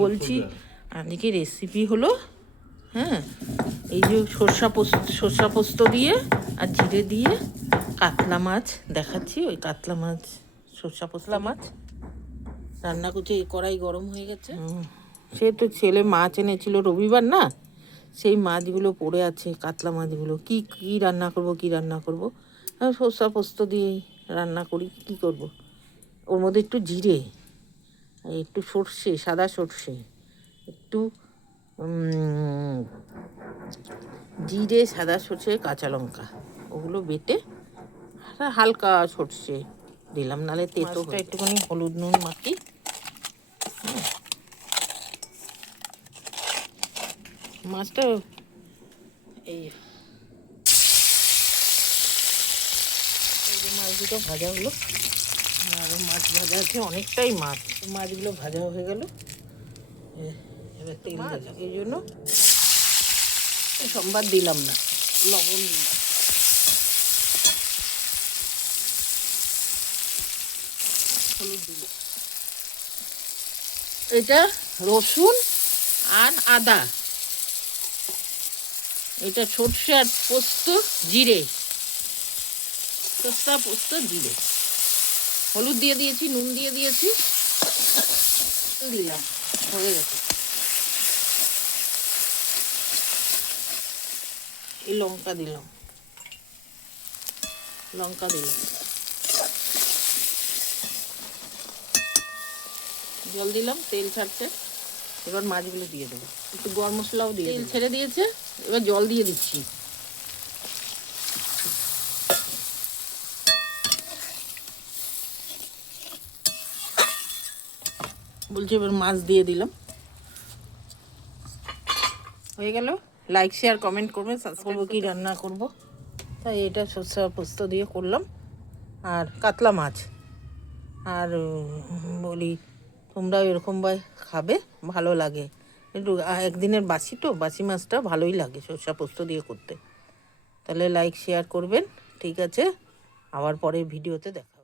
বলছি আজকে রেসিপি হলো, হ্যাঁ, এই যে সর্ষা পোস্ত দিয়ে আর জিরে দিয়ে কাতলা মাছ দেখাচ্ছি। ওই কাতলা মাছ, সর্ষা পোস্তলা মাছ রান্না করছি। এই কড়াই গরম হয়ে গেছে। সে তো ছেলে মাছ এনেছিল রবিবার না, সেই মাছগুলো পড়ে আছে, কাতলা মাছগুলো। কি রান্না করব। সর্ষা পোস্ত দিয়েই রান্না করি, কি করব। ওর মধ্যে একটু জিরে, একটু সর্ষে, সাদা সর্ষে, একটু জিরে, সাদা সর্ষে, কাঁচা লঙ্কা, ওগুলো বেটে হালকা সর্ষে দিলাম, নাহলে তেতো। একটুখানি হলুদ নুন মাখি। মাছটা এই যে মাছ দুটো ভাজা হলো, আরও মাছ ভাজা আছে, অনেকটাই মাছ। মাছগুলো ভাজা হয়ে গেল, এবার তেল দিলাম। এই জন্য সোমবার দিলাম না, লবণ দিলাম, হলুদ দিলাম। এটা রসুন আর আদা, এটা সর্ষে আর পোস্ত, জিরে, সর্ষা পোস্ত জিরে, হলুদ দিয়ে দিয়েছি, নুন দিয়ে দিয়েছি, দিলাম, হয়ে গেছে। এই লঙ্কা দিলাম, জল দিলাম, তেল ছাড়ছে। এবার মাছগুলো দিয়ে দেবো, একটু গরম মশলাও দিয়ে, তেল ছেড়ে দিয়েছে, এবার জল দিয়ে দিচ্ছি। বলছি এবার মাছ দিয়ে দিলাম, হয়ে গেল। লাইক শেয়ার কমেন্ট করবেন, সাবস্ক্রাইব করবো। কি রান্না করব, তাই এটা সর্ষে পোস্ত দিয়ে করলাম, আর কাতলা মাছ। আর বলি তোমরাও এরকমভাবে খাবে, ভালো লাগে। একটু একদিনের বাসি তো, বাসি মাছটা ভালোই লাগে সর্ষে পোস্ত দিয়ে করতে। তাহলে লাইক শেয়ার করবেন, ঠিক আছে। আবার পরের ভিডিওতে দেখা।